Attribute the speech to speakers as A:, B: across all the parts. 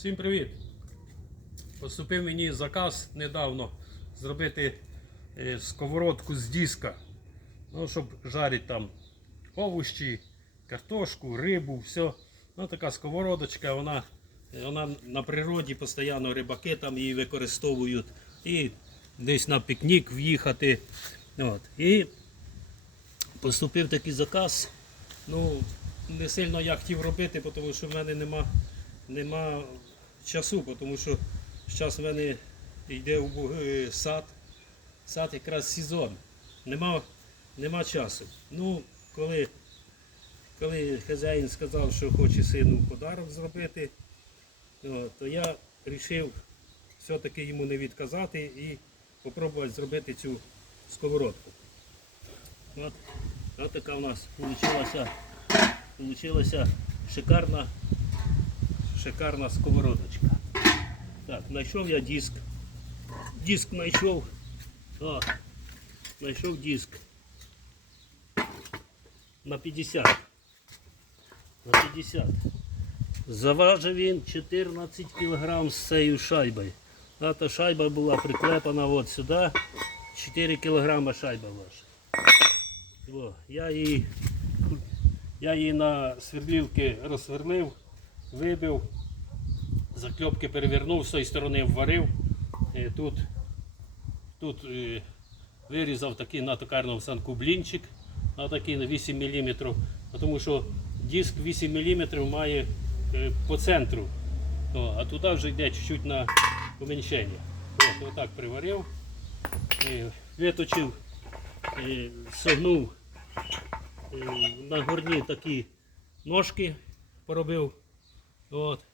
A: Всім привіт! Поступив мені заказ недавно зробити е, сковородку з диска. Ну, щоб жарити там овощі, картошку, рибу, все. Ну, така сковородочка, вона, вона на природі постійно рибаки там її використовують. І десь на пікнік в'їхати. От. І поступив такий заказ. Ну, не сильно я хотів робити, тому що в мене нема, нема часу, тому що зараз в мене йде у е, сад, сад якраз сезон. Нема, нема часу. Ну, коли, коли хазяїн сказав, що хоче сину подарок зробити, то я вирішив все-таки йому не відказати і спробувати зробити цю сковородку. От, от така у нас вийшла шикарна, шикарна сковородочка. Так, знайшов я диск. Диск знайшов. О, знайшов диск. На 50. На 50. Заважив він 14 кг з цією шайбою. А та шайба була приклепана от сюди. 4 кг шайба ваша. Я її я її на свердлівки розсверлив, вибив, закльопки перевернув, з цієї сторони вварив. Е, Тут, тут е, вирізав такий на токарному санку блінчик, на такий на 8 мм, тому що диск 8 мм має е, по центру, а туди вже йде чуть-чуть на помінчення. От, отак приварив, виточив, согнув на горні такі ножки поробив. От,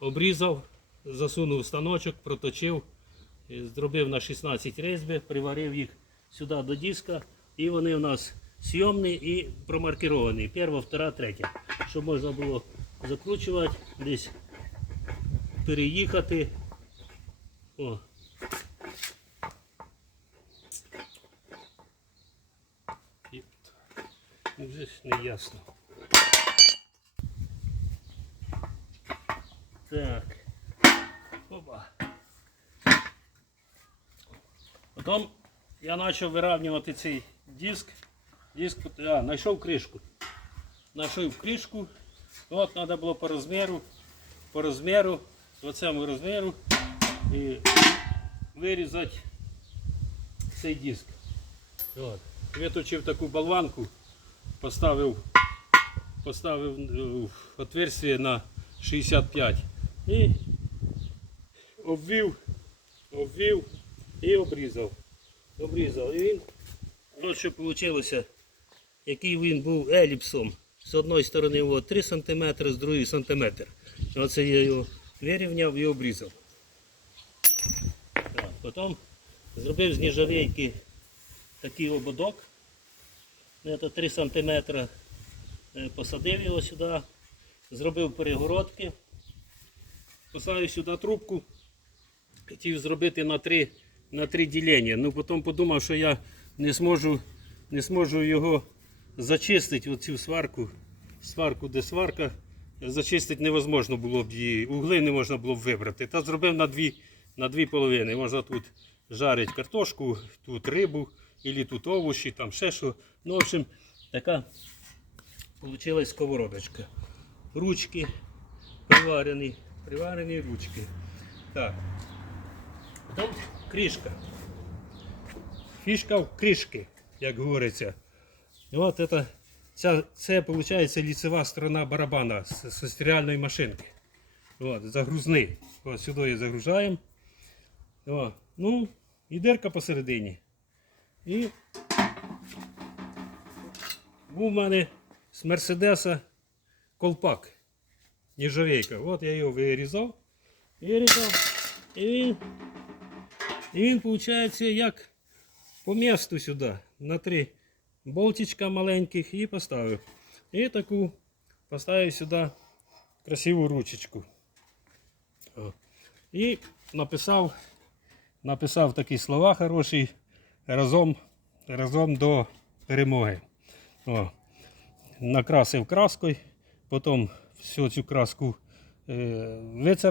A: обрізав, засунув станочок, проточив, зробив на 16 різьби, приварив їх сюди до диска. І вони у нас сйомні і промаркіровані. Перша, втора, третя. Щоб можна було закручувати, десь переїхати. О. І Вже ж не ясно. Так. Опа. Потім я почав вирівнювати цей диск. Диск, а, знайшов кришку. Знайшов кришку. От треба було по розміру, по розміру, по цьому розміру і вирізати цей диск. От. Виточив таку болванку поставив, поставив е, в отверстие на 65 і обвів, обвів і обрізав. Обрізав. І він, от що вийшло, який він був еліпсом. З одної сторони от 3 см, з другої см. Оце я його вирівняв і обрізав. Так, потім зробив з ніжавейки такий ободок. Це 3 см е, посадив його сюди, зробив перегородки, поставив сюди трубку, хотів зробити на три, на три ділення. Ну потім подумав, що я не зможу, не зможу його зачистити, оцю сварку, сварку, де сварка, зачистити невозможно було б її, угли не можна було б вибрати. Та зробив на дві, на дві половини. Можна тут жарити картошку, тут рибу, або тут овочі, там ще що. Ну, в общем, така вийшла сковородочка. Ручки приварені, приварені ручки. Так. Потім кришка. Фішка в кришки, як говориться. І от це, ця, це виходить ліцева сторона барабана з, з машинки. От, загрузний. От сюди її загружаємо. О, ну, і дирка посередині. І був в мене з Мерседеса колпак. Ніжовейка. От я його вирізав. Вирізав. І він, і він виходить як по місту сюди. На три болтичка маленьких і поставив. І таку поставив сюди красиву ручечку. О. І написав, написав такі слова хороші разом, разом до перемоги. О. Накрасив краскою, потім всю цю краску е, вицар.